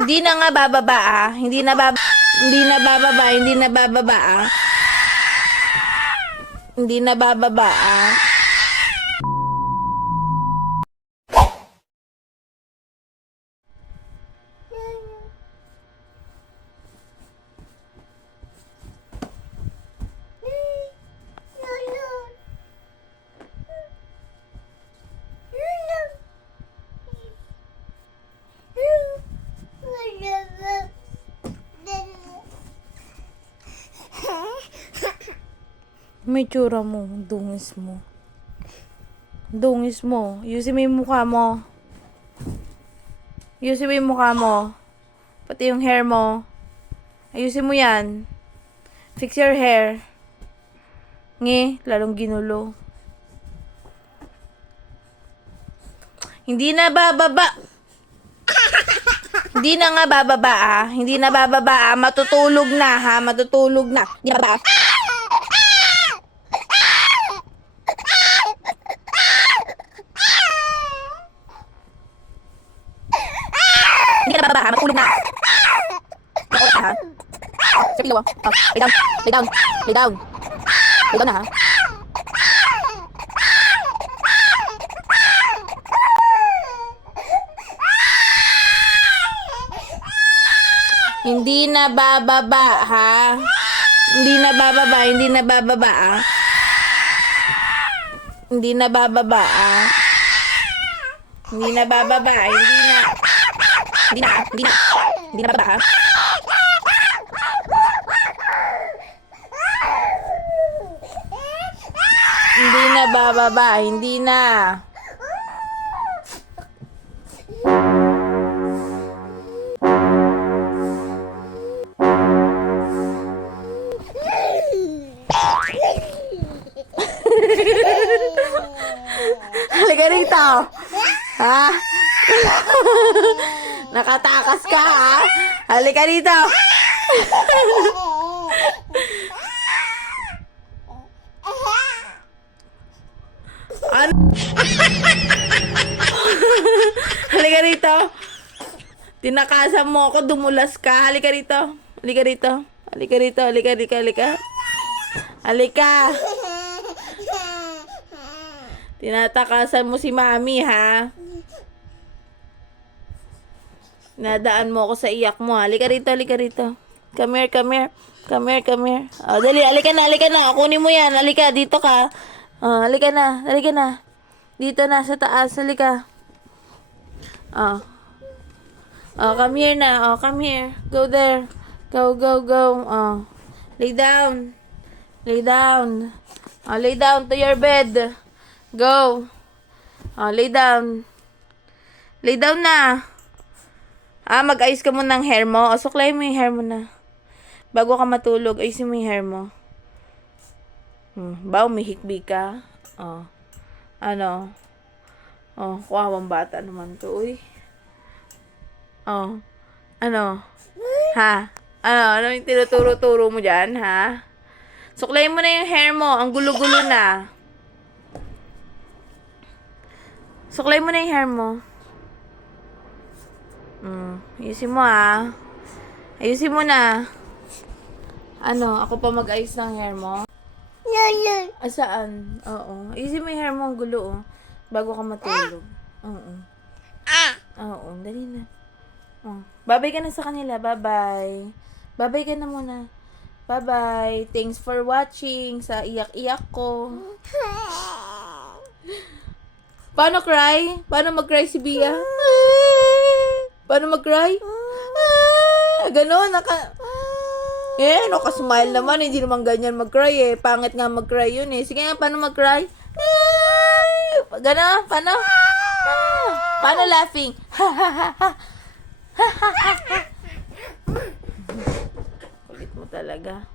Hindi na nga bababa ah. Hindi na bababa, hindi na bababa ah. Hindi na bababa ah. May tsura mo, dungis mo. Dungis mo. Ayusin mo yung mukha mo. Ayusin mo yung mukha mo. Pati yung hair mo. Ayusin mo yan. Fix your hair. Nge, lalong ginulo. Hindi na bababa. Hindi na nga bababa ah. Hindi na bababa ah. Matutulog na ha. Matutulog na. Hindi na bababa. Hindi ka na bababa ha. Matulog na. Matulog na ha. Sa pilo. Oh, lay down. Lay down. Lay down. Lay down na ha. Hindi na bababa ha. Hindi na bababa. Hindi na bababa ah. Hindi na bababa ah. Hindi na bababa. Hindi na. Hindi na. Hindi na. Hindi na bababa ha. Hindi na bababa. Hindi na. Halika rito. Ha? Nakatakas ka ha? Halika rito. Ano? Halika rito. Tinakasan mo ako, dumulas ka. Halika rito. Halika rito. Halika rito. Halika, halika, halika. Halika. Tinatakasan mo si mami, ha? Nadaan mo ako sa iyak mo. Halika rito, halika rito. Come here, come here. Come here, come here. Oh, dali, halika na, halika na. Kunin mo yan. Halika, dito ka. Oh, halika na, halika na. Dito na, sa taas. Halika. Oh. Oh, come here na. Oh, come here. Go there. Go, go, go. Oh. Lay down. Lay down. Oh, lay down to your bed. Go. Oh, lay down. Lay down na. Ah, mag-ayos ka muna ng hair mo. O, suklay mo yung hair mo na. Bago ka matulog, ayusin mo yung hair mo. Ba, umihikbi ka? Oh. Ano? Oh, kuwawang bata naman to, uy. Oh. Ano? Ha? Ano yung tinuturo-turo mo dyan, ha? Suklay mo na yung hair mo. Ang gulo-gulo na. Suklay mo na yung hair mo. Ayusin mo ah. Ayusin mo na. Ano, ako pa mag-ayos ng hair mo? Saan? Oo. Ayusin mo yung hair mo, ang gulo oh. Bago ka matulog. Oo. Oo, dali na. Oh. Babay ka na sa kanila. Bye-bye. Babay ka na muna. Bye-bye. Thanks for watching sa iyak-iyak ko. Paano cry? Paano mag-cry si Bia? Paano mag-cry? Ganon, nakasmile naman. Hindi naman ganyan mag-cry eh. Pangit nga mag-cry yun eh. Sige nga, paano mag-cry? Ganon, paano? Paano laughing? Kulit mo talaga.